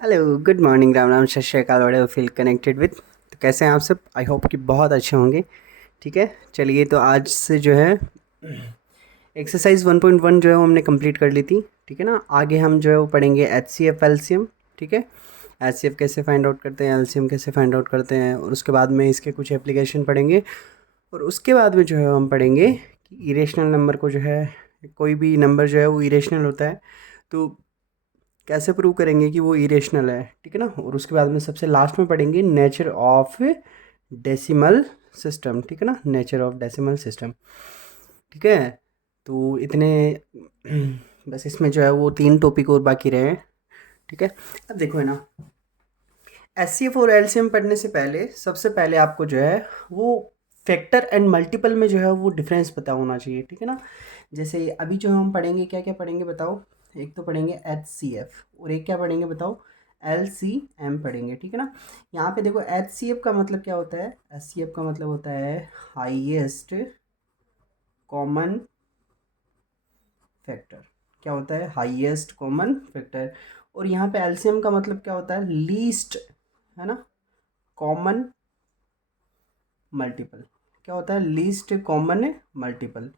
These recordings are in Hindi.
Hello, good morning, Ram Ram, सत श्री अकाल, वड़े फील कनेक्टेड विद। तो कैसे हैं आप सब? आई होप कि बहुत अच्छे होंगे। ठीक है, चलिए तो आज से जो है एक्सरसाइज 1.1 जो है वो हमने कंप्लीट कर ली थी। ठीक है ना, आगे हम जो है वो पढ़ेंगे एच सी एफ एलसीएम। ठीक है, एच सी एफ कैसे फाइंड आउट करते हैं, एलसीएम कैसे फाइंड आउट करते हैं, और उसके बाद में इसके कुछ एप्लीकेशन पढ़ेंगे। और उसके बाद में जो है हम पढ़ेंगे कि इरेशनल नंबर को जो है, कोई भी नंबर जो है वो इरेशनल होता है तो कैसे प्रूव करेंगे कि वो इरेशनल है। ठीक है ना, और उसके बाद में सबसे लास्ट में पढ़ेंगे नेचर ऑफ डेसिमल सिस्टम। ठीक है ना, नेचर ऑफ डेसिमल सिस्टम। ठीक है, तो इतने बस इसमें जो है वो 3 टॉपिक और बाकी रहे हैं। ठीक है, अब देखो है ना, एस सी एफ और एलसीएम पढ़ने से पहले सबसे पहले आपको जो है वो फैक्टर एंड मल्टीपल में जो है वो डिफरेंस पता होना चाहिए। ठीक है ना, जैसे अभी जो हम पढ़ेंगे, क्या क्या पढ़ेंगे बताओ। एक तो पढ़ेंगे एच सी एफ, और एक क्या पढ़ेंगे बताओ, एल सी एम पढ़ेंगे। ठीक है ना, यहाँ पे देखो एच सी एफ का मतलब क्या होता है। एच सी एफ का मतलब होता है हाईएस्ट कॉमन फैक्टर। क्या होता है? Highest common factor. और यहाँ पे एलसीएम का मतलब क्या होता है? लीस्ट, है ना, कॉमन मल्टीपल। क्या होता है? Least common multiple.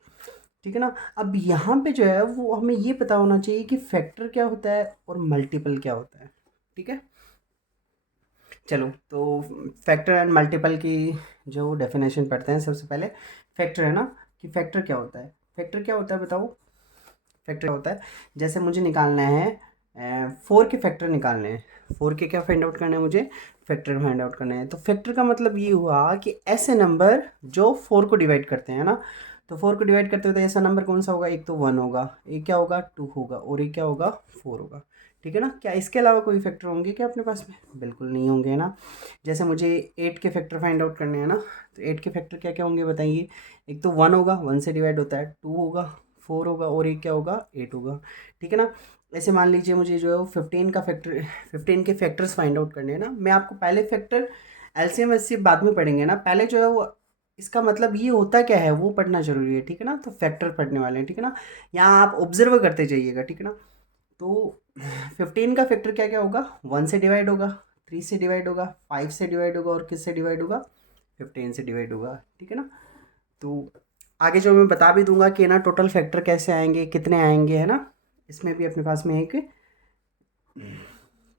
ठीक है ना, अब यहाँ पे जो है वो हमें ये पता होना चाहिए कि फैक्टर क्या होता है और मल्टीपल क्या होता है। ठीक है, चलो तो फैक्टर एंड मल्टीपल की जो डेफिनेशन पढ़ते हैं। सबसे पहले फैक्टर है ना, कि फैक्टर क्या होता है। फैक्टर क्या होता है बताओ। फैक्टर होता है, जैसे मुझे निकालना है 4 के फैक्टर निकालने हैं। 4 के क्या फाइंड आउट करना है मुझे? फैक्टर फाइंड आउट करना है। तो फैक्टर का मतलब ये हुआ कि ऐसे नंबर जो 4 को डिवाइड करते हैं ना, तो 4 को डिवाइड करते हुए तो ऐसा नंबर कौन सा होगा? एक तो 1 होगा, एक क्या होगा? 2 होगा, और एक क्या होगा? 4 होगा। ठीक है ना, क्या इसके अलावा कोई फैक्टर होंगे क्या अपने पास में? बिल्कुल नहीं होंगे, है ना। जैसे मुझे 8 के फैक्टर फाइंड आउट करने हैं ना, तो 8 के फैक्टर क्या क्या होंगे बताइए। एक तो 1 होगा, 1 से डिवाइड होता है, 2 होगा, 4 होगा, और एक क्या होगा? 8 होगा। ठीक है ना, ऐसे मान लीजिए मुझे जो है वो 15 का फैक्टर, 15 के फैक्टर्स फाइंड आउट करने हैं ना। मैं आपको पहले फैक्टर एलसीएम एचसीएफ बाद में पढ़ेंगे ना, पहले जो है वो इसका मतलब ये होता क्या है वो पढ़ना जरूरी है। ठीक है ना, तो फैक्टर पढ़ने वाले हैं। ठीक है ना, यहाँ आप ऑब्जर्व करते जाइएगा। ठीक है ना, तो 15 का फैक्टर क्या क्या होगा? 1 से डिवाइड होगा, 3 से डिवाइड होगा, 5 से डिवाइड होगा, और किस से डिवाइड होगा? 15 से डिवाइड होगा। ठीक है ना, तो आगे जो मैं बता भी दूंगा कि ना टोटल फैक्टर कैसे आएंगे, कितने आएंगे, है ना। इसमें भी अपने पास में एक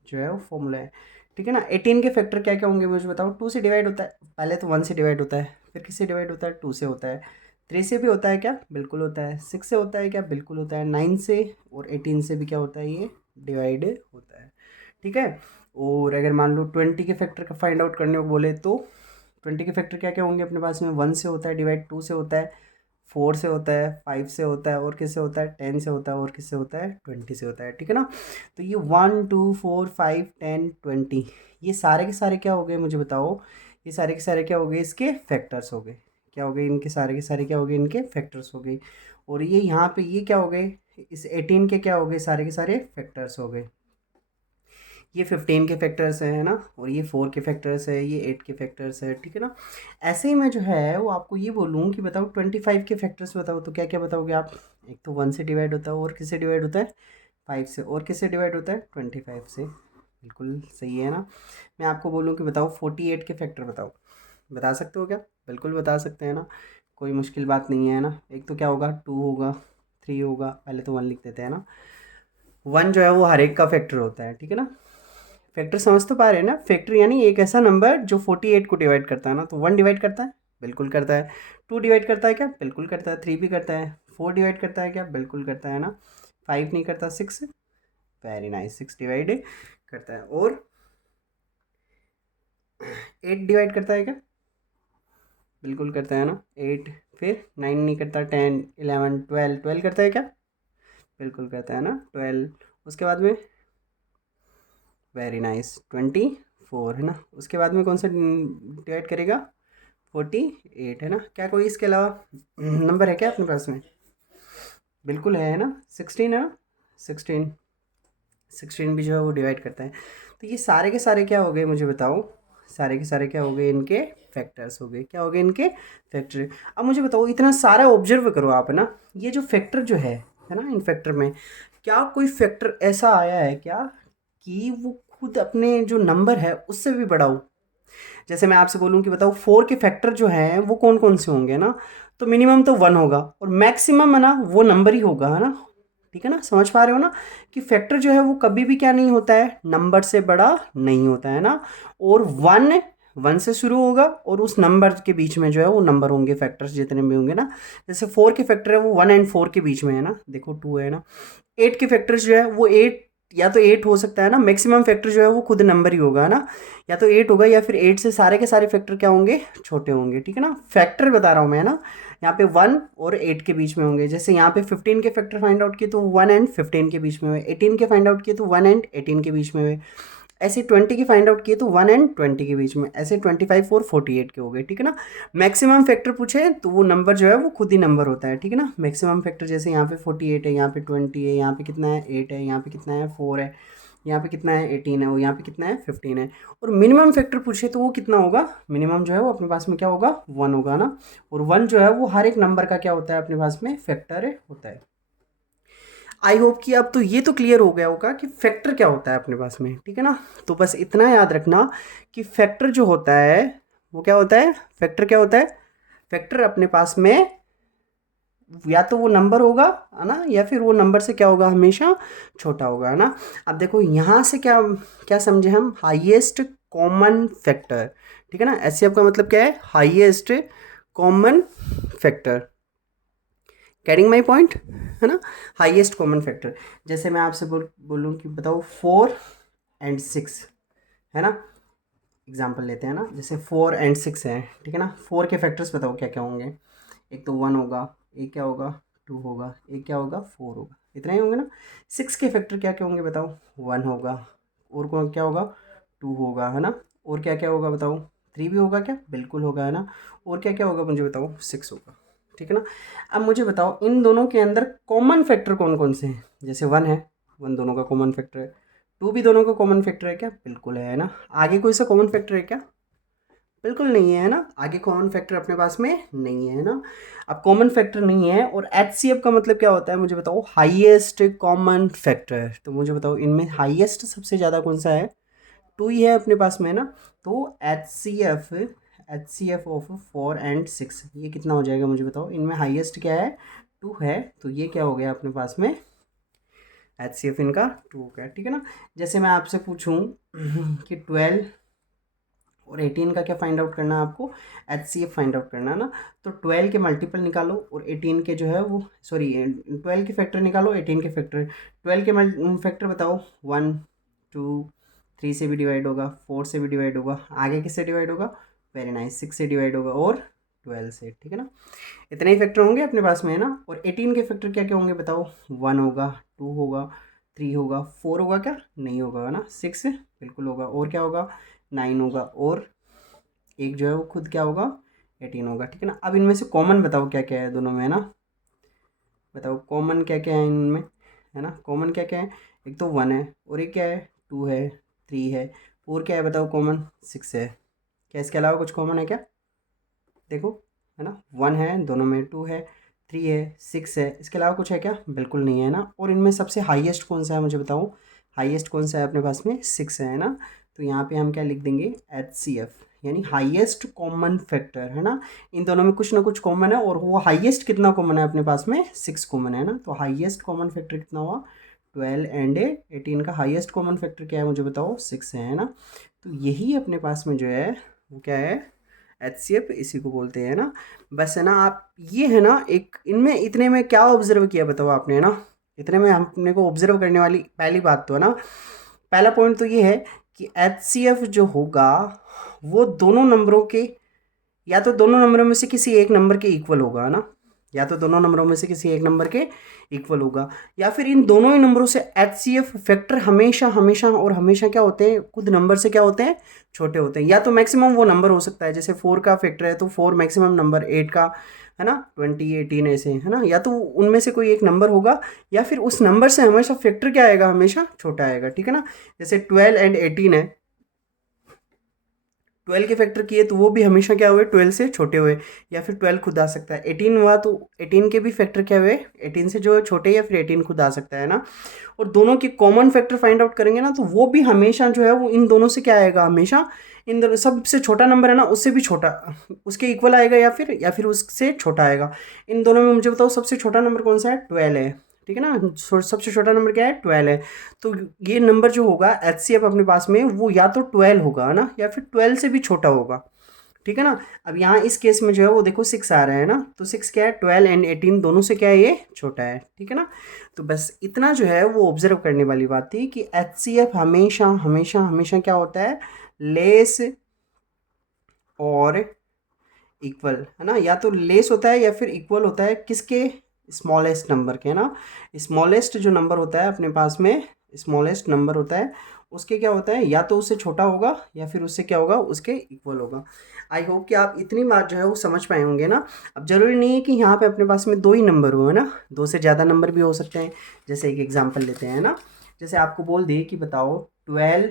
जो है वो फॉर्मूला है। ठीक है ना, 18 के फैक्टर क्या क्या होंगे मुझे बताओ। 2 से डिवाइड होता है, पहले तो 1 से डिवाइड होता है, फिर किससे डिवाइड होता है? 2 से होता है। 3 से भी होता है क्या? बिल्कुल होता है। 6 से होता है क्या? बिल्कुल होता है। 9 से और 18 से भी क्या होता है? ये डिवाइड होता है। ठीक है, और अगर मान लो 20 के फैक्टर का फाइंड आउट करने को बोले तो 20 के फैक्टर क्या क्या होंगे अपने पास में? 1 से होता है डिवाइड, 2 से होता है, 4 से होता है, 5 से होता है, और किससे होता है? 10 से होता है, और किससे होता है? 20 से होता है। ठीक है ना, तो ये 1 2 4 5 10 20, ये सारे के सारे क्या हो गए मुझे बताओ। ये सारे के सारे क्या हो गए? इसके फैक्टर्स हो गए। क्या हो गए? इनके सारे के सारे क्या हो गए? इनके फैक्टर्स हो गए। और ये यहाँ पे ये क्या हो गए? इस 18 के क्या हो गए? सारे के सारे फैक्टर्स हो गए। ये 15 के फैक्टर्स है ना, और ये 4 के फैक्टर्स है, ये 8 के फैक्टर्स है। ठीक है ना, ऐसे ही मैं जो है वो आपको ये बोलूँ कि बताओ 25 के फैक्टर्स बताओ, तो क्या क्या बताओगे आप? एक तो 1 से डिवाइड होता है, और किससे डिवाइड होता है? 5 से, और किससे डिवाइड होता है? 25 से। बिल्कुल सही है ना। मैं आपको बोलूँ कि बताओ 48 के फैक्टर बताओ, बता सकते हो क्या? बिल्कुल बता सकते हैं ना, कोई मुश्किल बात नहीं है ना। एक तो क्या होगा? 2 होगा, 3 होगा, पहले तो 1 लिख देते हैं ना। 1 जो है वो हर एक का फैक्टर होता है। ठीक है ना, फैक्टर समझ तो पा रहे हैं ना। फैक्टर यानी एक ऐसा नंबर जो 48 को डिवाइड करता है ना, तो 1 डिवाइड करता है, बिल्कुल करता है। 2 डिवाइड करता है क्या? बिल्कुल करता है। 3 भी करता है। 4 डिवाइड करता है क्या? बिल्कुल करता है ना। 5 नहीं करता। 6, वेरी नाइस, 6 डिवाइड करता है। और 8 डिवाइड करता है क्या? बिल्कुल करता है ना, 8। फिर 9 नहीं करता। 10 11 12, 12 करता है क्या? बिल्कुल करता है ना, 12। उसके बाद में वेरी नाइस 24, है ना। उसके बाद में कौन सा डिवाइड करेगा? 48, है ना। क्या कोई इसके अलावा नंबर है क्या अपने पास में? बिल्कुल है ना, 16 है ना। 16, 16 भी जो है वो डिवाइड करता है। तो ये सारे के सारे क्या हो गए मुझे बताओ। सारे के सारे क्या हो गए? इनके फैक्टर्स हो गए। क्या हो गए? इनके फैक्टर। अब मुझे बताओ, इतना सारा ऑब्जर्व करो आप, है ना। ये जो फैक्टर जो है ना, इन फैक्टर में क्या कोई फैक्टर ऐसा आया है क्या कि वो खुद अपने जो नंबर है उससे भी बड़ा हो। जैसे मैं आपसे बोलूँ कि बताओ 4 के फैक्टर जो हैं वो कौन कौन से होंगे ना, तो मिनिमम तो 1 होगा और मैक्सिमम है ना वो नंबर ही होगा, है ना। ठीक है ना, समझ पा रहे हो ना कि फैक्टर जो है वो कभी भी क्या नहीं होता है, नंबर से बड़ा नहीं होता है ना। और 1 से शुरू होगा और उस नंबर के बीच में जो है वो नंबर होंगे, फैक्टर्स जितने भी होंगे ना। जैसे 4 के फैक्टर है वो 1 एंड 4 के बीच में है ना, देखो 2 है ना। 8 के फैक्टर्स जो है वो 8 या तो 8 हो सकता है ना, मैक्सिमम फैक्टर जो है वो खुद नंबर ही होगा ना, या तो 8 होगा या फिर 8 से सारे के सारे फैक्टर क्या होंगे, छोटे होंगे। ठीक है ना, फैक्टर बता रहा हूँ मैं ना, यहाँ पे 1 और 8 के बीच में होंगे। जैसे यहाँ पे 15 के फैक्टर फाइंड आउट किए तो 1 एंड 15 के बीच में हुए, 18 के फाइंड आउट किए तो 1 एंड 18 के बीच में हुए, ऐसे 20 की फाइंड आउट किए तो 1 एंड 20 के बीच में, ऐसे 25 और 48 के हो गए। ठीक है ना, मैक्सिमम फैक्टर पूछे तो वो नंबर जो है वो खुद ही नंबर होता है। ठीक है ना, मैक्सिमम फैक्टर जैसे यहाँ पे 48 है, यहाँ पे 20 है, यहाँ पे कितना है 8 है, यहाँ पे कितना है 4 है, यहाँ पे कितना है 18 है, और यहाँ पे कितना है 15 है। और मिनिमम फैक्टर पूछे तो वो कितना होगा, मिनिमम जो है वो अपने पास में क्या होगा, 1 होगा ना। और 1 जो है वो हर एक नंबर का क्या होता है, अपने पास में फैक्टर होता है। आई होप कि अब तो ये तो क्लियर हो गया होगा कि फैक्टर क्या होता है अपने पास में। ठीक है ना, तो बस इतना याद रखना कि फैक्टर जो होता है वो क्या होता है, फैक्टर क्या होता है, फैक्टर अपने पास में या तो वो नंबर होगा, है ना, या फिर वो नंबर से क्या होगा, हमेशा छोटा होगा, है ना। अब देखो यहाँ से क्या क्या समझे हम, हाईएस्ट कॉमन फैक्टर। ठीक है ना, एचसीएफ का मतलब क्या है, highest common factor. Carrying my point, है ना, हाईएस्ट कॉमन फैक्टर। जैसे मैं आपसे बोलूँ कि बताओ 4 एंड 6, है ना, एग्जाम्पल लेते हैं ना, जैसे 4 एंड 6 है। ठीक है ना, 4 के फैक्टर्स बताओ क्या क्या होंगे, एक तो 1 होगा, एक क्या होगा 2 होगा, एक क्या होगा 4 होगा, इतना ही होंगे ना। 6 के फैक्टर क्या क्या होंगे बताओ, 1 होगा, और कौन क्या होगा 2 होगा, है ना, और क्या क्या होगा बताओ, 3 भी होगा क्या, बिल्कुल होगा, है ना, और क्या क्या होगा मुझे बताओ, 6 होगा। ठीक है ना, अब मुझे बताओ इन दोनों के अंदर कॉमन फैक्टर कौन कौन से हैं। जैसे 1 है, 1 दोनों का कॉमन फैक्टर है, 2 भी दोनों का कॉमन फैक्टर है क्या, बिल्कुल है ना। आगे कोई सा कॉमन फैक्टर है क्या, बिल्कुल नहीं है ना, आगे कॉमन फैक्टर अपने पास में नहीं है ना। अब कॉमन फैक्टर नहीं है, और एचसीएफ का मतलब क्या होता है मुझे बताओ, हाईएस्ट कॉमन फैक्टर। तो मुझे बताओ इनमें हाईएस्ट सबसे ज़्यादा कौन सा है, 2 ही है अपने पास में ना। तो H C F of 4 and 6 ये कितना हो जाएगा मुझे बताओ, इनमें हाईएस्ट क्या है, 2 है, तो ये क्या हो गया अपने पास में, एच सी एफ इनका 2 हो गया। ठीक है ना, जैसे मैं आपसे पूछूं कि 12 और 18 का क्या फाइंड आउट करना है आपको, H C F find out करना है ना। तो 12 के मल्टीपल निकालो और 18 के जो है वो, सॉरी 12 के फैक्टर निकालो, 18 के फैक्टर, 12 के फैक्टर बताओ, 1 2 3 से भी डिवाइड होगा, 4 से भी डिवाइड होगा, आगे किससे डिवाइड होगा, वेरी नाइस 6 से डिवाइड होगा, और 12 से। ठीक है ना, इतने ही फैक्टर होंगे अपने पास में, है ना। और 18 के फैक्टर क्या क्या होंगे बताओ, 1 होगा, 2 होगा, 3 होगा, 4 होगा क्या, नहीं होगा, है ना, 6 बिल्कुल होगा, और क्या होगा 9 होगा, और एक जो है वो खुद क्या होगा 18 होगा। ठीक है ना, अब इनमें से कॉमन बताओ क्या क्या है दोनों में, है ना, बताओ कॉमन क्या क्या है इनमें, है ना, कॉमन क्या क्या है, एक तो 1 है, और एक क्या है 2 है, 3 है, और क्या है बताओ कॉमन 6 है। क्या इसके अलावा कुछ कॉमन है क्या, देखो, है ना, 1 है दोनों में, 2 है, 3 है, 6 है, इसके अलावा कुछ है क्या, बिल्कुल नहीं है ना। और इनमें सबसे हाईएस्ट कौन सा है मुझे बताओ, हाईएस्ट कौन सा है अपने पास में, 6 है ना। तो यहाँ पे हम क्या लिख देंगे, एच सी एफ, यानी हाईएस्ट कॉमन फैक्टर, है ना। इन दोनों में कुछ ना कुछ कॉमन है, और वो हाईएस्ट कितना कॉमन है अपने पास में, 6 कॉमन है ना। तो हाईएस्ट कॉमन फैक्टर कितना हुआ, 12 एंड 18 का हाईएस्ट कॉमन फैक्टर क्या है मुझे बताओ, 6 है ना। तो यही अपने पास में जो है वो क्या है, एच सी एफ, इसी को बोलते हैं ना। बस है ना, आप ये है ना, एक इनमें इतने में क्या ऑब्जर्व किया बताओ आपने, है ना, इतने में अपने को ऑब्जर्व करने वाली पहली बात तो है ना, पहला पॉइंट तो ये है कि एच सी एफ जो होगा वो दोनों नंबरों के, या तो दोनों नंबरों में से किसी एक नंबर के इक्वल होगा, है ना, या तो दोनों नंबरों में से किसी एक नंबर के इक्वल होगा, या फिर इन दोनों ही नंबरों से एच सी एफ फैक्टर हमेशा हमेशा और हमेशा क्या होते हैं, खुद नंबर से क्या होते हैं, छोटे होते हैं। या तो मैक्सिमम वो नंबर हो सकता है, जैसे 4 का फैक्टर है तो 4 मैक्सिमम नंबर, 8 का, है ना, 20 18 ऐसे, है ना, या तो उनमें से कोई एक नंबर होगा, या फिर उस नंबर से हमेशा फैक्टर क्या आएगा, हमेशा छोटा आएगा। ठीक है ना, जैसे 12 एंड 18 है, 12 के फैक्टर किए तो वो भी हमेशा क्या हुए, 12 से छोटे हुए, या फिर 12 खुद आ सकता है। 18 हुआ तो 18 के भी फैक्टर क्या हुए, 18 से जो छोटे, या फिर 18 खुद आ सकता है ना। और दोनों के कॉमन फैक्टर फाइंड आउट करेंगे ना, तो वो भी हमेशा जो है वो इन दोनों से क्या आएगा, हमेशा इन दोनों, सबसे छोटा नंबर है ना उससे भी छोटा, उसके इक्वल आएगा, या फिर उससे छोटा आएगा। इन दोनों में मुझे बताओ सबसे छोटा नंबर कौन सा है, 12 है, ठीक है ना। सबसे छोटा नंबर क्या है, 12 है। तो ये नंबर जो होगा एच सी एफ अपने पास में, वो या तो 12 होगा ना, या फिर 12 से भी छोटा होगा, ठीक है ना। अब यहाँ इस केस में जो है वो देखो 6 आ रहा है ना, तो 6 क्या है, 12 एंड 18 दोनों से क्या है, ये छोटा है, ठीक है ना। तो बस इतना जो है वो ऑब्जर्व करने वाली बात थी कि एच सी एफ हमेशा हमेशा हमेशा क्या होता है, लेस और इक्वल, है ना। या तो लेस होता है या फिर इक्वल होता है, किसके, स्मॉलेस्ट नंबर के, है ना। स्मॉलेस्ट जो नंबर होता है अपने पास में, स्मॉलेस्ट नंबर होता है, उसके क्या होता है, या तो उससे छोटा होगा, या फिर उससे क्या होगा, उसके इक्वल होगा। आई होप कि आप इतनी बात जो है वो समझ पाए होंगे ना। अब ज़रूरी नहीं है कि यहाँ पे अपने पास में दो ही नंबर हो, है ना, दो से ज़्यादा नंबर भी हो सकते हैं। जैसे एक एग्जांपल लेते हैं ना, जैसे आपको बोल दे कि बताओ 12,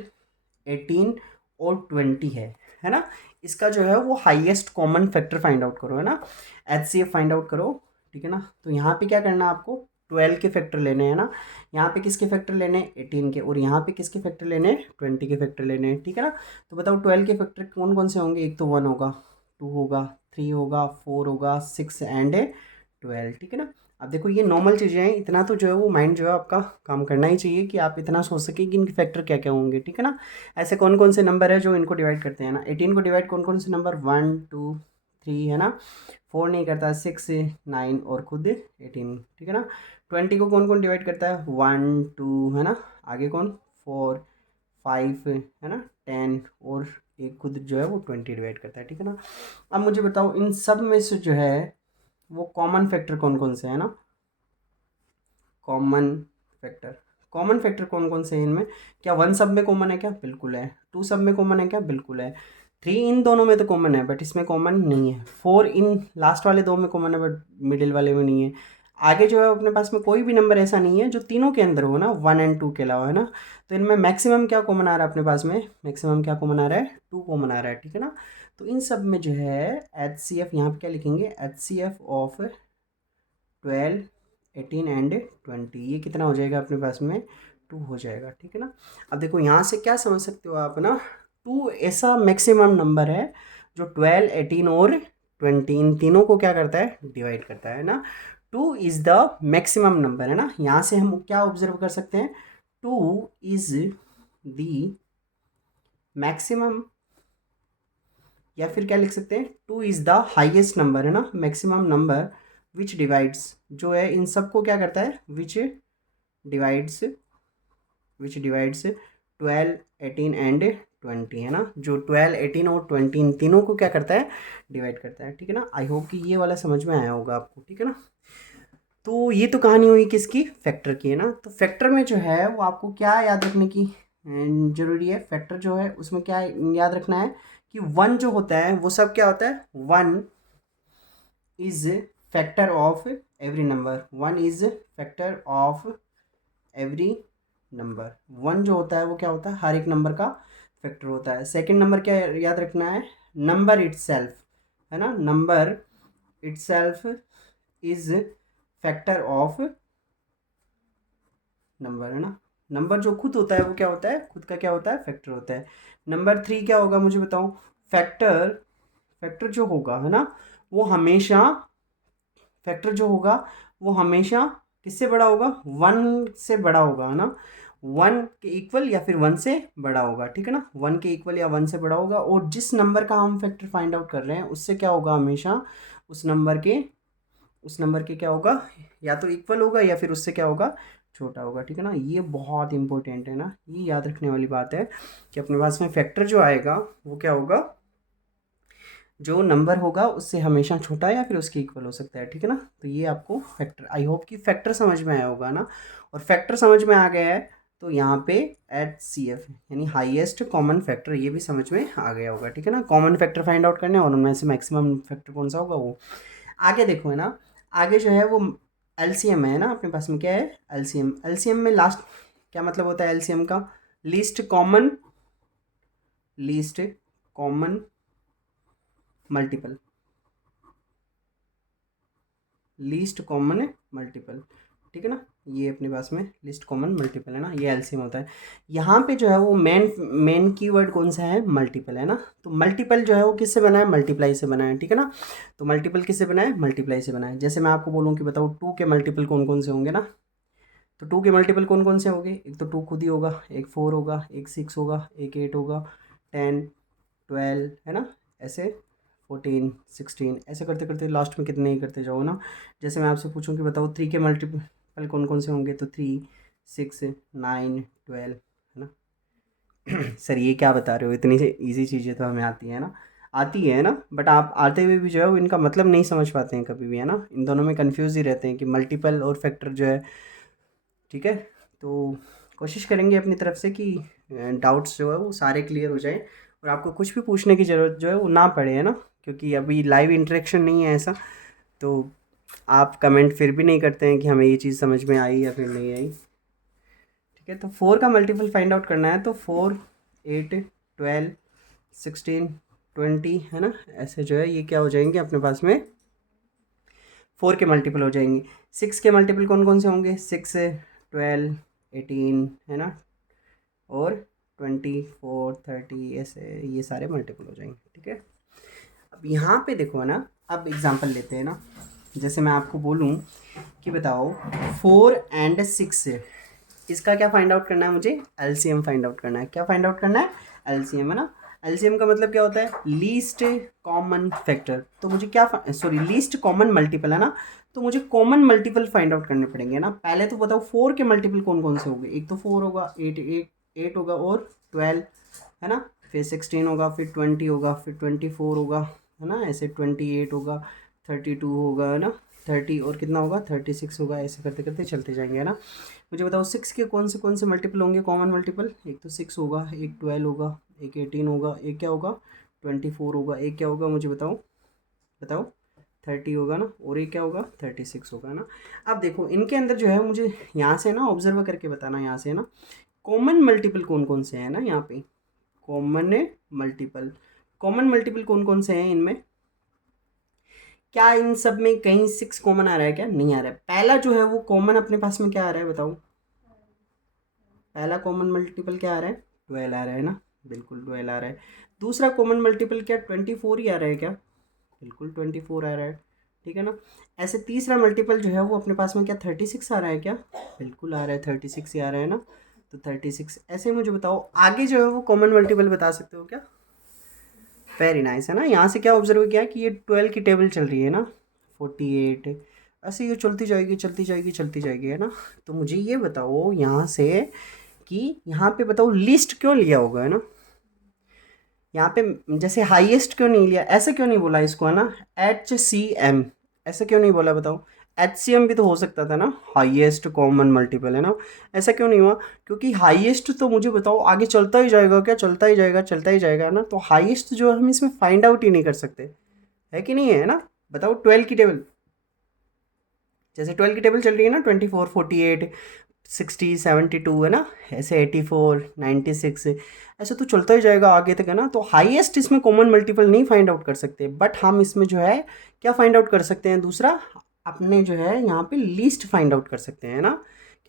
18 और 20 है ना। इसका जो है वो highest common factor find out करो, है ना, H C F find out करो, ठीक है ना। तो यहाँ पे क्या करना है आपको, 12 के फैक्टर लेने हैं ना, यहाँ पे किसके फैक्टर लेने हैं, 18 के, और यहाँ पे किसके फैक्टर लेने हैं, 20 के फैक्टर लेने हैं, ठीक है ना। तो बताओ 12 के फैक्टर कौन कौन से होंगे, एक तो 1 होगा, 2 होगा, 3 होगा, 4 होगा, 6 एंड 12, ठीक है ना। अब देखो ये नॉर्मल चीज़ें हैं, इतना तो जो है वो माइंड जो है आपका काम करना ही चाहिए कि आप इतना सोच सके कि इनके फैक्टर क्या क्या होंगे, ठीक है ना। ऐसे कौन कौन से नंबर है जो इनको डिवाइड करते हैं ना, 18 को डिवाइड कौन कौन से नंबर, 1 2 3, है ना। 4 नहीं करता, 6 9 और खुद 18, ठीक है ना। 20 को कौन कौन डिवाइड करता है, 1 2, है ना, आगे कौन, 4 5, है ना, 10, और एक खुद जो है वो 20 डिवाइड करता है, ठीक है ना। अब मुझे बताओ इन सब में से जो है वो कॉमन फैक्टर कौन कौन से है ना, कॉमन फैक्टर, कॉमन फैक्टर कौन कौन से हैं इनमें, क्या 1 सब में कॉमन है, क्या बिल्कुल है, 2 सब में कॉमन है, क्या बिल्कुल है, 3 इन दोनों में तो कॉमन है बट इसमें कॉमन नहीं है, 4 इन लास्ट वाले दो में कॉमन है बट मिडिल वाले में नहीं है। आगे जो है अपने पास में कोई भी नंबर ऐसा नहीं है जो तीनों के अंदर हो ना, 1 एंड 2 के अलावा, है ना। तो इनमें मैक्सिमम क्या कॉमन आ रहा है अपने पास में, मैक्सिमम क्या कॉमन आ रहा है, 2 कॉमन आ रहा है, ठीक है ना। तो इन सब में जो है एच सी एफ, यहाँ पे क्या लिखेंगे, H C F of 12, 18 and 20, ये कितना हो जाएगा अपने पास में, 2 हो जाएगा, ठीक है ना। अब देखो यहाँ से क्या समझ सकते हो आप ना, 2 ऐसा मैक्सिमम नंबर है जो 12, 18 और 20 इन तीनों को क्या करता है, डिवाइड करता है ना। 2 इज़ द मैक्सिमम नंबर, है ना। यहाँ से हम क्या ऑब्जर्व कर सकते हैं, 2 इज़ द मैक्सिमम, या फिर क्या लिख सकते हैं, 2 इज़ द हाइएस्ट नंबर, है ना, मैक्सिमम नंबर विच डिवाइड्स, जो है इन सबको क्या करता है, डिवाइड्स विच डिवाइड्स 12, 18 एंड 20, है ना, जो 12, 18 और 20 इन तीनों को क्या करता है, डिवाइड करता है, ठीक है ना। आई होप कि ये वाला समझ में आया होगा आपको, ठीक है ना। तो ये तो कहानी हुई किसकी, फैक्टर की, है ना। तो फैक्टर में जो है वो आपको क्या याद रखने की जरूरी है, फैक्टर जो है उसमें क्या याद रखना है कि 1 जो होता है वो सब क्या होता है, 1 is factor of every number, 1 is factor of every number, 1 जो होता है वो क्या होता है, हर एक नंबर का फैक्टर होता है। सेकंड नंबर क्या याद रखना है, नंबर इटसेल्फ, है ना, number itself is factor of number, है ना। नंबर जो खुद होता है वो क्या होता है, खुद का क्या होता है, फैक्टर होता है। नंबर 3 क्या होगा मुझे बताओ, फैक्टर, फैक्टर जो होगा, है ना, वो हमेशा, फैक्टर जो होगा वो हमेशा किससे बड़ा होगा, 1 से बड़ा होगा, है ना, 1 के इक्वल या फिर 1 से बड़ा होगा, ठीक है ना, 1 के इक्वल या 1 से बड़ा होगा। और जिस नंबर का हम फैक्टर फाइंड आउट कर रहे हैं उससे क्या होगा, हमेशा उस नंबर के, उस नंबर के क्या होगा, या तो इक्वल होगा या फिर उससे क्या होगा, छोटा होगा, ठीक है ना। ये बहुत इंपॉर्टेंट है ना, ये याद रखने वाली बात है कि अपने पास में फैक्टर जो आएगा वो क्या होगा, जो नंबर होगा उससे हमेशा छोटा या फिर उसके इक्वल हो सकता है, ठीक है ना। तो ये आपको फैक्टर, आई होप कि फैक्टर समझ में आया होगा ना। और फैक्टर समझ में आ गया है तो यहाँ पे एच सी एफ यानी हाईएस्ट कॉमन फैक्टर ये भी समझ में आ गया होगा, ठीक है ना। कॉमन फैक्टर फाइंड आउट करने और उनमें से मैक्सिमम फैक्टर कौन सा होगा वो आगे देखो, है ना। आगे जो है वो एलसीएम है ना, अपने पास में क्या है, एलसीएम। एलसीएम में लास्ट क्या मतलब होता है एलसीएम का, least common, least common multiple, least common multiple, ठीक है ना। ये अपने पास में लिस्ट कॉमन मल्टीपल है ना, ये एलसीएम होता है। यहाँ पे जो है वो मेन कीवर्ड कौन सा है, मल्टीपल है ना। तो मल्टीपल जो है वो किससे बना है, मल्टीप्लाई से बना है, ठीक है ना। तो मल्टीपल किससे बना है, मल्टीप्लाई से बना है। जैसे मैं आपको बोलूँ कि बताओ 2 के मल्टीपल कौन कौन से होंगे ना, तो 2 के मल्टीपल कौन कौन से होंगे, एक तो 2 खुद ही होगा, एक 4 होगा, एक 6 होगा, एक 8 होगा, 10 12 है ना, ऐसे 14 16 ऐसे करते करते लास्ट में कितने ही करते जाओ ना। जैसे मैं आपसे पूछूं कि बताओ 3 के मल्टीपल कौन कौन से होंगे, तो 3 6 9 12 है ना। सर ये क्या बता रहे हो, इतनी से ईजी चीज़ें तो हमें आती है ना, आती है ना, बट आप आते हुए भी जो है वो इनका मतलब नहीं समझ पाते हैं कभी भी, है ना। इन दोनों में कंफ्यूज ही रहते हैं कि मल्टीपल और फैक्टर जो है, ठीक है। तो कोशिश करेंगे अपनी तरफ से कि डाउट्स जो है वो सारे क्लियर हो जाए और आपको कुछ भी पूछने की ज़रूरत जो है वो ना पड़े, है ना, क्योंकि अभी लाइव इंटरेक्शन नहीं है ऐसा। तो आप कमेंट फिर भी नहीं करते हैं कि हमें ये चीज़ समझ में आई या फिर नहीं आई, ठीक है। तो 4 का मल्टीपल फाइंड आउट करना है, तो 4 8 12 16 20 है ना, ऐसे जो है ये क्या हो जाएंगे अपने पास में 4 के मल्टीपल हो जाएंगे। 6 के मल्टीपल कौन कौन से होंगे, 6 12 18 है ना, और 24 30 ऐसे ये सारे मल्टीपल हो जाएंगे, ठीक है। अब यहाँ पे देखो ना, अब एग्जांपल लेते हैं ना। जैसे मैं आपको बोलूँ कि बताओ 4 एंड 6, इसका क्या फाइंड आउट करना है मुझे, एलसीएम फाइंड आउट करना है। क्या फाइंड आउट करना है, एलसीएम, है ना। एलसीएम का मतलब क्या होता है, लीस्ट कॉमन फैक्टर। तो मुझे क्या सॉरी लीस्ट कॉमन मल्टीपल है ना, तो मुझे कॉमन मल्टीपल फाइंड आउट करने पड़ेंगे ना। पहले तो बताओ 4 के मल्टीपल कौन कौन से होंगे, एक तो 4 होगा, 8 होगा, और 12 है ना, फिर 16 होगा, फिर 20 होगा, फिर 24 होगा, है ना, ऐसे 28 होगा, 32 होगा, है ना, 30 और कितना होगा 36 होगा, ऐसे करते करते चलते जाएंगे, है ना। मुझे बताओ 6 के कौन से मल्टीपल होंगे, कॉमन मल्टीपल, एक तो 6 होगा, एक 12 होगा, एक 18 होगा, एक क्या होगा 24 होगा, एक क्या होगा मुझे बताओ बताओ 30 होगा ना, और एक क्या होगा 36 होगा ना। अब देखो इनके अंदर जो है मुझे यहाँ से ना ऑब्जर्व करके बताना, यहाँ से ना कॉमन मल्टीपल कौन कौन से हैं ना, यहाँ पे कॉमन मल्टीपल कौन कौन से हैं इनमें। क्या इन सब में कहीं 6 कॉमन आ रहा है, क्या नहीं आ रहा है। पहला जो है वो कॉमन अपने पास में क्या आ रहा है बताओ, पहला कॉमन मल्टीपल क्या आ रहा है, 12 आ रहा है ना, बिल्कुल 12 आ रहा है। दूसरा कॉमन मल्टीपल क्या 24 ही आ रहा है क्या, बिल्कुल 24 आ रहा है, ठीक है ना। ऐसे तीसरा मल्टीपल जो है वो अपने पास में क्या 36 आ रहा है क्या, बिल्कुल आ रहा है 36 ही आ रहा है ना, तो 36। ऐसे मुझे बताओ आगे जो है वो कॉमन मल्टीपल बता सकते हो क्या, वेरी नाइस, है ना। यहाँ से क्या ऑब्जर्व किया कि ये 12 की टेबल चल रही है ना, 48 ऐसे ये चलती जाएगी चलती जाएगी चलती जाएगी, है ना। तो मुझे ये बताओ यहाँ से कि यहाँ पे बताओ लिस्ट क्यों लिया होगा, है ना। यहाँ पे जैसे हाईएस्ट क्यों नहीं लिया, ऐसे क्यों नहीं बोला इसको, है ना, HCM ऐसे क्यों नहीं बोला बताओ। HCM भी तो हो सकता था ना, हाईएस्ट कॉमन मल्टीपल, है ना। ऐसा क्यों नहीं हुआ, क्योंकि हाईएस्ट तो मुझे बताओ आगे चलता ही जाएगा, क्या चलता ही जाएगा चलता ही जाएगा, है ना। तो हाईएस्ट जो हम इसमें फाइंड आउट ही नहीं कर सकते, है कि नहीं है ना। बताओ 12 की टेबल, जैसे 12 की टेबल चल रही है ना, 24 48 60 72 है ना, ऐसे 84 96 ऐसे तो चलता ही जाएगा आगे तक, है ना। तो हाईएस्ट इसमें कॉमन मल्टीपल नहीं फाइंड आउट कर सकते, बट हम इसमें जो है क्या फाइंड आउट कर सकते हैं, दूसरा अपने जो है यहाँ पे लीस्ट फाइंड आउट कर सकते हैं, है ना।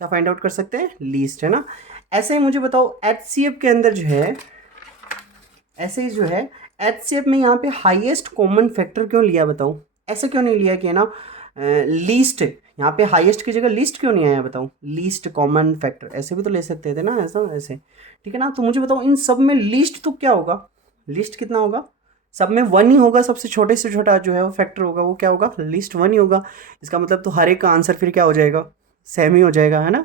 क्या फाइंड आउट कर सकते हैं, लीस्ट, है ना। ऐसे ही मुझे बताओ HCF के अंदर जो है, ऐसे ही जो है HCF में यहाँ पे हाईएस्ट कॉमन फैक्टर क्यों लिया बताओ, ऐसे क्यों नहीं लिया कि, है ना, लीस्ट, यहाँ पे हाईएस्ट की जगह लीस्ट क्यों नहीं आया बताओ, लीस्ट कॉमन फैक्टर ऐसे भी तो ले सकते थे ना, ऐसा ऐसे, ठीक है ना। तो मुझे बताओ इन सब में लीस्ट तो क्या होगा, लीस्ट कितना होगा, सब में 1 ही होगा, सबसे छोटे से छोटा जो है वो फैक्टर होगा वो क्या होगा, लीस्ट 1 ही होगा। इसका मतलब तो हर एक का आंसर फिर क्या हो जाएगा, सेम ही हो जाएगा, है ना।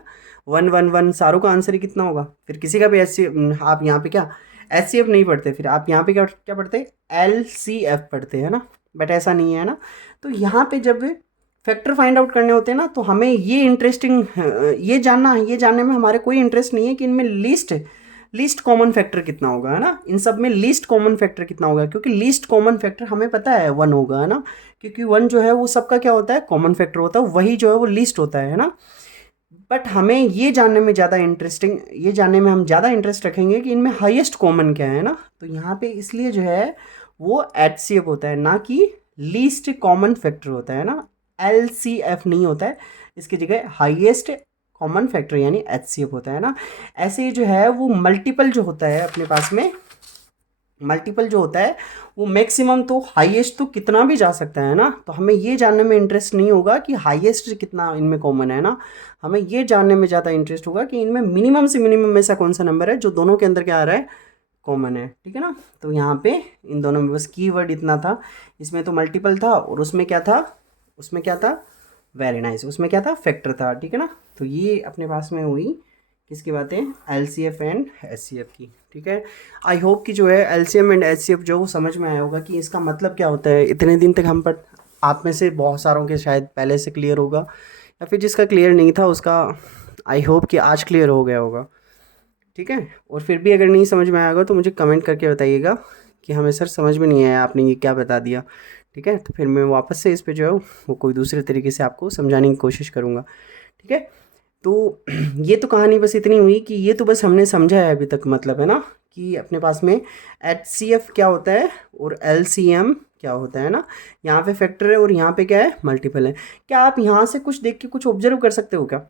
1 1 1 सारों का आंसर ही कितना होगा, फिर किसी का भी आप यहाँ पे क्या HCF नहीं पढ़ते, फिर आप यहाँ पे क्या क्या पढ़ते, LCF पढ़ते हैं ना, बट ऐसा नहीं है ना। तो यहाँ पे जब फैक्टर फाइंड आउट करने होते हैं ना, तो हमें ये इंटरेस्टिंग ये जानने में हमारे कोई इंटरेस्ट नहीं है कि इनमें लीस्ट कॉमन फैक्टर कितना होगा, है ना। इन सब में लीस्ट कॉमन फैक्टर कितना होगा, क्योंकि लीस्ट कॉमन फैक्टर हमें पता है 1 होगा, है ना, क्योंकि 1 जो है वो सबका क्या होता है, कॉमन फैक्टर होता है, वही जो है वो लीस्ट होता है ना। बट हमें ये जानने में ज़्यादा इंटरेस्टिंग, ये जानने में हम ज़्यादा इंटरेस्ट रखेंगे कि इनमें हाईएस्ट कॉमन क्या है ना। तो यहाँ पे इसलिए जो है वो HCF होता है, ना कि लीस्ट कॉमन फैक्टर होता है ना, LCF नहीं होता है। इसकी जगह हाईएस्ट कॉमन फैक्टर यानी HCF होता है ना। ऐसे ही जो है वो मल्टीपल जो होता है अपने पास में, मल्टीपल जो होता है वो मैक्सिमम तो हाईएस्ट तो कितना भी जा सकता है ना। तो हमें ये जानने में इंटरेस्ट नहीं होगा कि हाईएस्ट कितना इनमें कॉमन है ना, हमें ये जानने में ज़्यादा इंटरेस्ट होगा कि इनमें मिनिमम से मिनिमम ऐसा कौन सा नंबर है जो दोनों के अंदर क्या आ रहा है, कॉमन है। ठीक है ना। तो यहाँ पे इन दोनों में बस कीवर्ड इतना था, इसमें तो मल्टीपल था और उसमें क्या था, उसमें क्या था, वेरी नाइस, उसमें क्या था, फैक्टर था। ठीक है ना। तो ये अपने पास में हुई किसकी बातें, LCF एंड HCF की। ठीक है। आई होप कि जो है LCM एंड HCF जो समझ में आया होगा कि इसका मतलब क्या होता है। इतने दिन तक हम पर आप में से बहुत सारों के शायद पहले से क्लियर होगा, या फिर जिसका क्लियर नहीं था उसका आई होप कि आज क्लियर हो गया होगा। ठीक है। और फिर भी अगर नहीं समझ में आया होगा तो मुझे कमेंट करके बताइएगा कि हमें सर समझ में नहीं आया, आपने ये क्या बता दिया। ठीक है। तो फिर मैं वापस से इस पे जो है वो कोई दूसरे तरीके से आपको समझाने की कोशिश करूँगा। ठीक है। तो ये तो कहानी बस इतनी हुई कि ये तो बस हमने समझा है अभी तक, मतलब है ना कि अपने पास में HCF क्या होता है और LCM क्या होता है ना। यहाँ पे फैक्टर है और यहाँ पे क्या है, मल्टीपल है। क्या आप यहाँ से कुछ देख के कुछ ऑब्जर्व कर सकते हो क्या,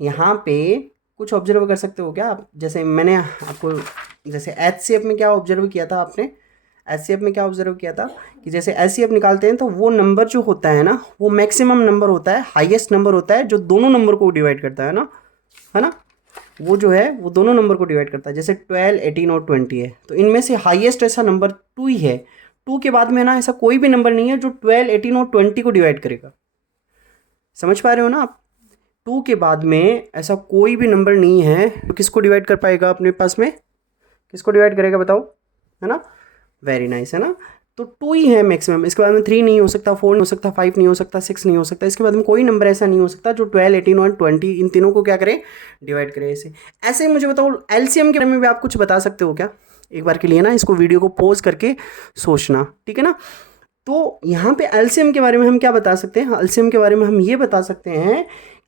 यहाँ पे कुछ ऑब्जर्व कर सकते हो क्या आप। जैसे मैंने आपको, जैसे HCF में क्या ऑब्जर्व किया था आपने, HCF में क्या ऑब्जर्व किया था कि जैसे HCF निकालते हैं तो वो नंबर जो होता है ना वो मैक्सिमम नंबर होता है, हाईएस्ट नंबर होता है जो दोनों नंबर को डिवाइड करता है ना, है ना। वो जो है वो दोनों नंबर को डिवाइड करता है। जैसे 12, 18 और 20 है तो इनमें से हाईएस्ट ऐसा नंबर 2 ही है। 2 के बाद में ना ऐसा कोई भी नंबर नहीं है जो 12, 18 और 20 को डिवाइड करेगा। समझ पा रहे हो ना आप। 2 के बाद में ऐसा कोई भी नंबर नहीं है तो किसको डिवाइड कर पाएगा अपने पास में, किसको डिवाइड करेगा बताओ, है ना। वेरी नाइस, है ना। तो 2 ही है मैक्सिमम, इसके बाद में 3 नहीं हो सकता, 4 नहीं हो सकता, 5 नहीं हो सकता, 6 नहीं हो सकता। इसके बाद में कोई नंबर ऐसा नहीं हो सकता जो 12, 18 और 20 इन तीनों को क्या करे, डिवाइड करे। ऐसे ऐसे मुझे बताओ LCM के बारे में भी आप कुछ बता सकते हो क्या, एक बार के लिए ना इसको वीडियो को पॉज करके सोचना। ठीक है ना। तो यहाँ पे LCM के बारे में हम क्या बता सकते हैं, LCM के बारे में हम ये बता सकते हैं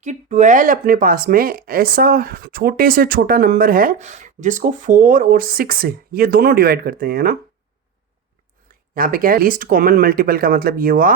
कि 12 अपने पास में ऐसा छोटे से छोटा नंबर है जिसको 4 और 6 ये दोनों डिवाइड करते हैं, है ना। यहाँ पे क्या है, लीस्ट कॉमन मल्टीपल का मतलब ये हुआ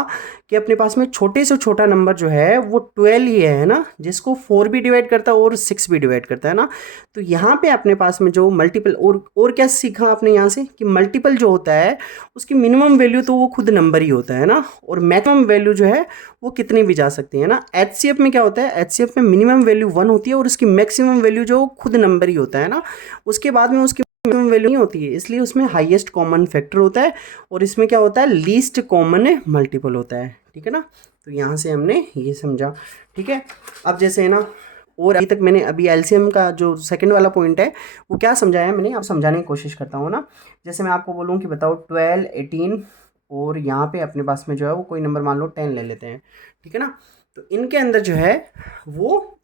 कि अपने पास में छोटे से छोटा नंबर जो है वो 12 ही है ना, जिसको 4 भी डिवाइड करता है और 6 भी डिवाइड करता है ना। तो यहाँ पे अपने पास में जो मल्टीपल और क्या सीखा आपने यहाँ से कि मल्टीपल जो होता है उसकी मिनिमम वैल्यू तो वो खुद नंबर ही होता है ना, और मैक्सिमम वैल्यू जो है वो कितनी भी जा सकती है ना। HCF में क्या होता है, HCF में मिनिमम वैल्यू 1 होती है और उसकी मैक्सिमम वैल्यू जो खुद नंबर ही होता है ना, उसके बाद में उसकी मिनिमम वैल्यू नहीं होती है, इसलिए उसमें हाईएस्ट कॉमन फैक्टर होता है और इसमें क्या होता है, लीस्ट कॉमन मल्टीपल होता है। ठीक है ना। तो यहाँ से हमने ये समझा। ठीक है। अब जैसे है ना, और अभी तक मैंने अभी LCM का जो सेकंड वाला पॉइंट है वो क्या समझाया मैंने, अब समझाने की कोशिश करता हूँ ना। जैसे मैं आपको बोलूँ कि बताओ 12, 18 और यहाँ पे अपने पास में जो है वो कोई नंबर मान लो 10 ले लेते हैं। ठीक है ना। तो इनके अंदर जो है वो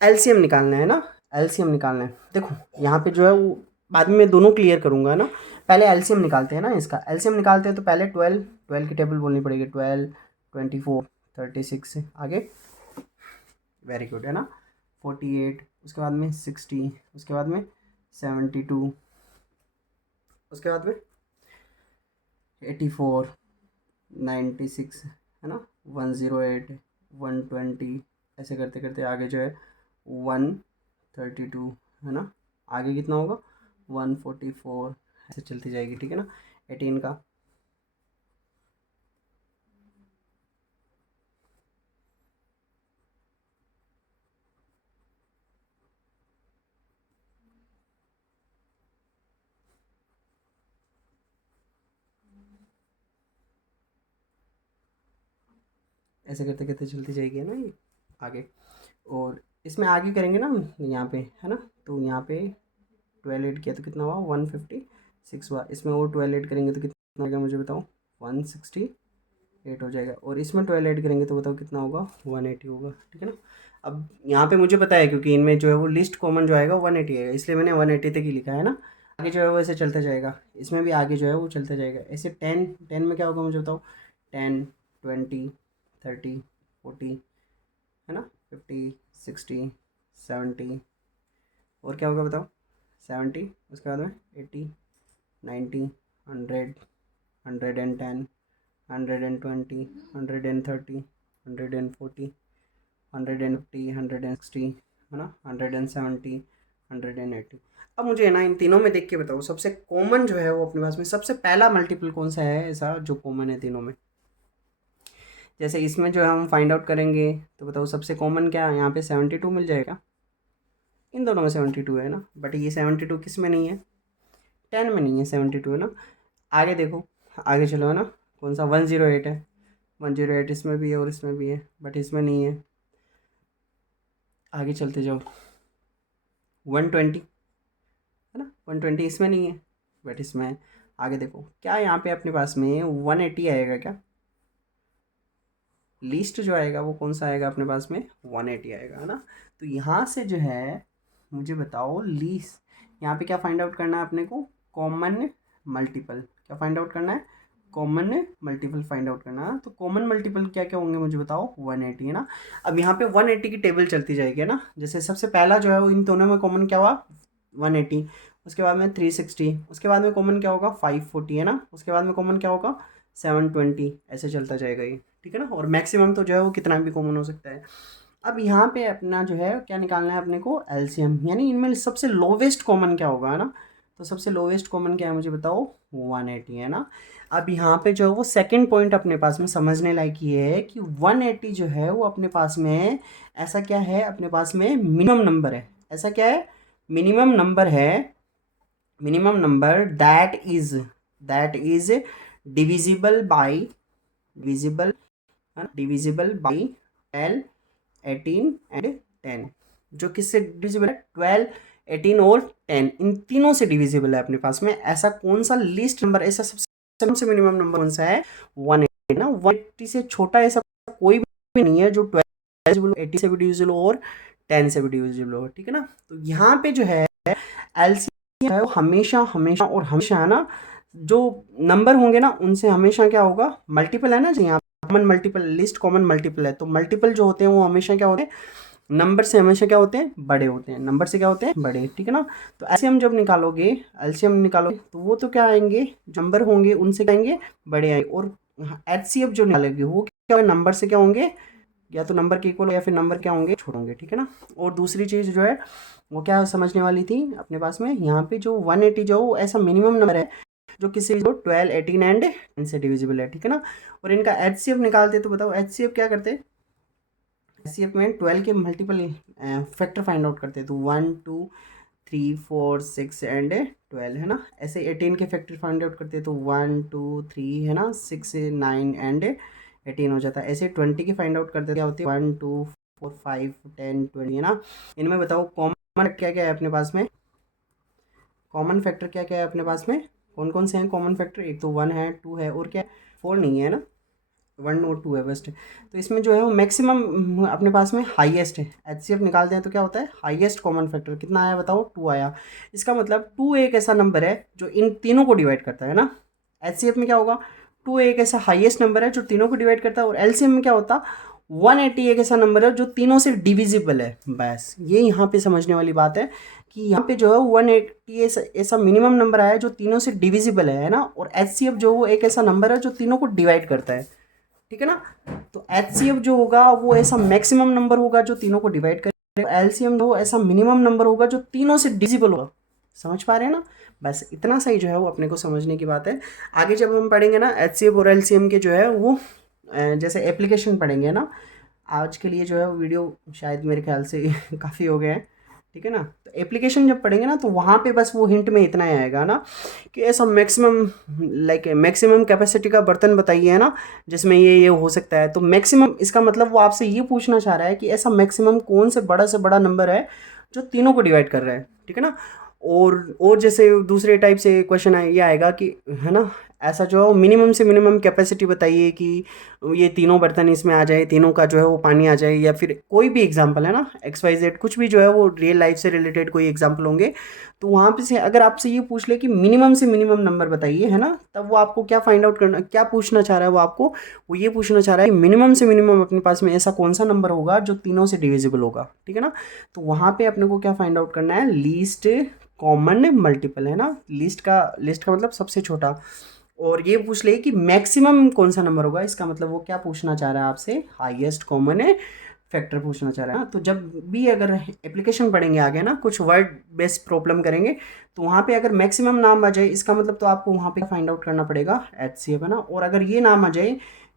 LCM निकालना है ना, LCM निकालना है। देखो यहाँ पे जो है वो बाद में मैं दोनों क्लियर करूँगा ना, पहले LCM निकालते हैं ना। इसका LCM निकालते हैं तो पहले 12 की टेबल बोलनी पड़ेगी, 12, 24, 36 आगे, वेरी गुड, है ना। 48, उसके बाद में 60, उसके बाद में 72, उसके बाद में 84, 96, है ना, 108, 120, ऐसे करते करते आगे जो है 132, है ना। आगे कितना होगा 144, ऐसे चलती जाएगी। ठीक है ना। 18 का ऐसे करते करते चलती जाएगी, है ना ये आगे। और इसमें आगे करेंगे ना हम यहाँ पे, है ना। तो यहाँ पे 12 ऐड किया तो कितना हुआ 156 हुआ। इसमें और 12 ऐड करेंगे तो कितना आएगा मुझे बताओ 168 हो जाएगा। और इसमें 12 ऐड करेंगे तो बताओ कितना होगा 180 होगा। ठीक है ना। अब यहाँ पे मुझे पता है क्योंकि इनमें जो है वो लिस्ट कॉमन जो आएगा 180 आएगा, इसलिए मैंने 180 तक ही लिखा है ना। आगे जो है वो ऐसे चलता जाएगा, इसमें भी आगे जो है वो चलता जाएगा ऐसे। 10 में क्या होगा मुझे बताओ, 10, 20, 30, 40, है ना, 50, 60, 70, और क्या होगा बताओ, 70, उसके बाद में 80, 90, 100, 110, 120, 130, 140, 150, 160, है ना, 170, 180। अब मुझे है ना इन तीनों में देख के बताओ सबसे कॉमन जो है वो अपने पास में सबसे पहला मल्टीपल कौन सा है ऐसा जो कॉमन है तीनों में। जैसे इसमें जो है हम फाइंड आउट करेंगे तो बताओ सबसे कॉमन क्या है, यहाँ पे 72 मिल जाएगा, इन दोनों में 72 है ना, बट ये 72 किस में नहीं है, 10 में नहीं है, 72 है ना। आगे देखो, आगे चलो, है ना, कौन सा 108 है, 108 इसमें भी है और इसमें भी है, बट इसमें नहीं है। आगे चलते जाओ, 120 है ना, 120 इसमें नहीं है, बट इसमें है। आगे देखो, क्या यहाँ पे अपने पास में 180 आएगा क्या, लीस्ट जो आएगा वो कौन सा आएगा अपने पास में, 180 आएगा, है ना। तो यहाँ से जो है मुझे बताओ लीस्ट, यहाँ पे क्या फाइंड आउट करना है अपने को, कॉमन मल्टीपल, क्या फाइंड आउट करना है, कॉमन मल्टीपल फाइंड आउट करना है। तो कॉमन मल्टीपल क्या क्या होंगे मुझे बताओ, 180 है ना। अब यहाँ पे 180 की टेबल चलती जाएगी, है ना। जैसे सबसे पहला जो है वो इन दोनों में कॉमन क्या हुआ, 180, उसके बाद में 360, उसके बाद में कॉमन क्या होगा 540, है ना, उसके बाद में कॉमन क्या होगा 720, ऐसे चलता जाएगा ये, ठीक है ना। और मैक्सिमम तो जो है वो कितना भी कॉमन हो सकता है। अब यहाँ पे अपना जो है क्या निकालना है अपने को, एलसीएम, यानी इनमें सबसे लोवेस्ट कॉमन क्या होगा, है ना। तो सबसे लोवेस्ट कॉमन क्या है मुझे बताओ, 180, है ना। अब यहाँ पे जो है वो सेकंड पॉइंट अपने पास में समझने लायक ये है कि 180 जो है वो अपने पास में ऐसा क्या है, अपने पास में मिनिमम नंबर है, ऐसा क्या है, मिनिमम नंबर है, minimum number that is divisible by, divisible, है ना, डिविजिबल बाई 12, 18 एंड 10, जो किससे डिविजिबल है, 12, 18 और 10, इन तीनों से डिविजिबल है अपने पास में। ऐसा कौन सा लीस्ट नंबर, ऐसा सबसे मिनिमम नंबर कौन सा है, 180 ना। 180 से छोटा ऐसा कोई भी नहीं है जो 12, 80 से भी डिविजिबल हो और 10 से भी डिविजिबल हो, ठीक है ना। तो यहाँ पे जो है एलसीएम है वो हमेशा हमेशा और हमेशा, है ना, जो नंबर होंगे ना उनसे हमेशा क्या होगा, मल्टीपल है ना, जो यहाँ common multiple, list common multiple है, तो मल्टीपल जो होते हैं वो हमेशा क्या होते हैं, नंबर से हमेशा क्या होते हैं, बड़े होते हैं, नंबर से क्या होते हैं, बड़े, ठीक है ना। तो एलसीएम जब निकालोगे, एलसीएम निकालोगे तो वो तो क्या आएंगे, नंबर होंगे उनसे क्या आएंगे, बड़े आएंगे। और एचसीएफ जो निकालोगे वो क्या नंबर से क्या होंगे, या तो नंबर के इक्वल या फिर नंबर क्या होंगे, छोड़ होंगे, ठीक है ना। और दूसरी चीज़ जो है वो क्या समझने वाली थी अपने पास में, यहाँ पे जो 180 जो ऐसा मिनिमम नंबर है जो किसी जो 12, 18 एंड 10 से डिविजिबल है, ठीक है ना। और इनका एचसीएफ निकालते तो बताओ एचसीएफ क्या करते, एचसीएफ में 12 के मल्टीपल फैक्टर फाइंड आउट करते, तो 1, 2, 3, 4, 6 एंड 12, है ना। ऐसे 18 के फैक्टर फाइंड आउट करते तो 1, 2, 3, है ना, 6, 9 एंड 18 हो जाता है। ऐसे 20 की फाइंड आउट करते क्या होती है, 1, 2, 4, 5, 10, 20, है ना। इनमें बताओ कॉमन क्या क्या है अपने पास में, कॉमन फैक्टर क्या क्या है अपने पास में, कौन कौन से हैं कॉमन फैक्टर, एक तो 1 है, 2 है और क्या 4 नहीं है ना, 1 और 2 है बेस्ट। तो इसमें जो है वो मैक्सिमम अपने पास में हाईएस्ट है, एचसीएफ निकालते हैं तो क्या होता है, हाईएस्ट कॉमन फैक्टर कितना आया बताओ, 2 आया। इसका मतलब 2 एक ऐसा नंबर है जो इन तीनों को डिवाइड करता है ना। एचसीएफ में क्या होगा, 2 एक ऐसा हाईएस्ट नंबर है जो तीनों को डिवाइड करता है। और एलसीएम में क्या होता, 180 एक ऐसा नंबर है जो तीनों से डिविजिबल है। बस ये यहाँ पे समझने वाली बात है कि यहाँ पे जो है 180 ऐसा मिनिमम नंबर आया जो तीनों से डिविजिबल है ना। और एचसीएफ जो वो एक ऐसा नंबर है जो तीनों को डिवाइड करता है, ठीक है ना। तो एचसीएफ जो होगा वो ऐसा मैक्सिमम नंबर होगा जो तीनों को डिवाइड करेगा, एलसीएम जो ऐसा मिनिमम नंबर होगा जो तीनों से डिविजिबल होगा। समझ पा रहे हैं ना, बस इतना सही जो है वो अपने को समझने की बात है। आगे जब हम पढ़ेंगे ना एचसीएफ और एलसीएम के जो है वो जैसे एप्लीकेशन पढ़ेंगे ना, आज के लिए जो है वीडियो शायद मेरे ख्याल से काफ़ी हो गया है, ठीक है ना। तो एप्लीकेशन जब पढ़ेंगे ना तो वहाँ पे बस वो हिंट में इतना ही आएगा ना कि ऐसा मैक्सिमम, लाइक मैक्सिमम कैपेसिटी का बर्तन बताइए, है ना, जिसमें ये हो सकता है। तो मैक्सिमम इसका मतलब वो आपसे ये पूछना चाह रहा है कि ऐसा मैक्सिमम कौन से बड़ा नंबर है जो तीनों को डिवाइड कर रहा है, ठीक है ना। और जैसे दूसरे टाइप से क्वेश्चन ये आएगा कि, है ना, ऐसा जो है मिनिमम से मिनिमम कैपेसिटी बताइए कि ये तीनों बर्तन इसमें आ जाए, तीनों का जो है वो पानी आ जाए, या फिर कोई भी एग्जांपल है ना, XYZ कुछ भी जो है वो रियल लाइफ से रिलेटेड कोई एग्जांपल होंगे, तो वहाँ पे से अगर आपसे ये पूछ ले कि मिनिमम से मिनिमम नंबर बताइए, है ना, तब वो आपको क्या फाइंड आउट करना, क्या पूछना चाह रहा है वो आपको, वो ये पूछना चाह रहा है कि मिनिमम से मिनिमम अपने पास में ऐसा कौन सा नंबर होगा जो तीनों से डिविजिबल होगा, ठीक है ना। तो वहाँ पे अपने को क्या फाइंड आउट करना है, लीस्ट कॉमन मल्टीपल, है ना, लिस्ट का मतलब सबसे छोटा। और ये पूछ ले कि मैक्सिमम कौन सा नंबर होगा, इसका मतलब वो क्या पूछना चाह रहा है आपसे, हाईएस्ट कॉमन फैक्टर पूछना चाह रहा है ना। तो जब भी अगर एप्लीकेशन पढ़ेंगे आगे ना, कुछ वर्ड बेस्ड प्रॉब्लम करेंगे, तो वहाँ पे अगर मैक्सिमम नाम आ जाए, इसका मतलब तो आपको वहाँ पे फाइंड आउट करना पड़ेगा HCF, है ना। और अगर ये नाम आ जाए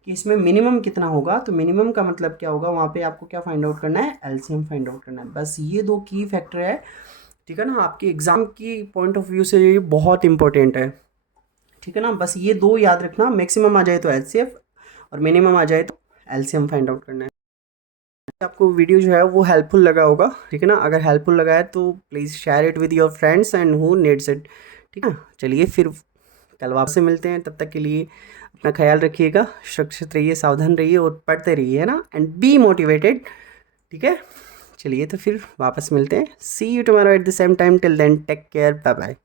कि इसमें मिनिमम कितना होगा, तो मिनिमम का मतलब क्या होगा, वहाँ पे आपको क्या फाइंड आउट करना है, LCM फाइंड आउट करना है। बस ये दो की फैक्टर है, ठीक है ना, आपके एग्जाम की पॉइंट ऑफ व्यू से ये बहुत इंपॉर्टेंट है, ठीक है ना। बस ये दो याद रखना, मैक्सिमम आ जाए तो HCF और मिनिमम आ जाए तो LCM फाइंड आउट करना है। आपको वीडियो जो है वो हेल्पफुल लगा होगा, ठीक है ना। अगर हेल्पफुल लगा है तो please share it with your friends and who needs it, ठीक है। चलिए फिर कल वापस से मिलते हैं, तब तक के लिए अपना ख्याल रखिएगा, सुरक्षित रहिए, सावधान रहिए और पढ़ते रहिए, है ना, एंड बी मोटिवेटेड, ठीक है। चलिए तो फिर वापस मिलते हैं, see you tomorrow at the same time, till then take care, bye bye.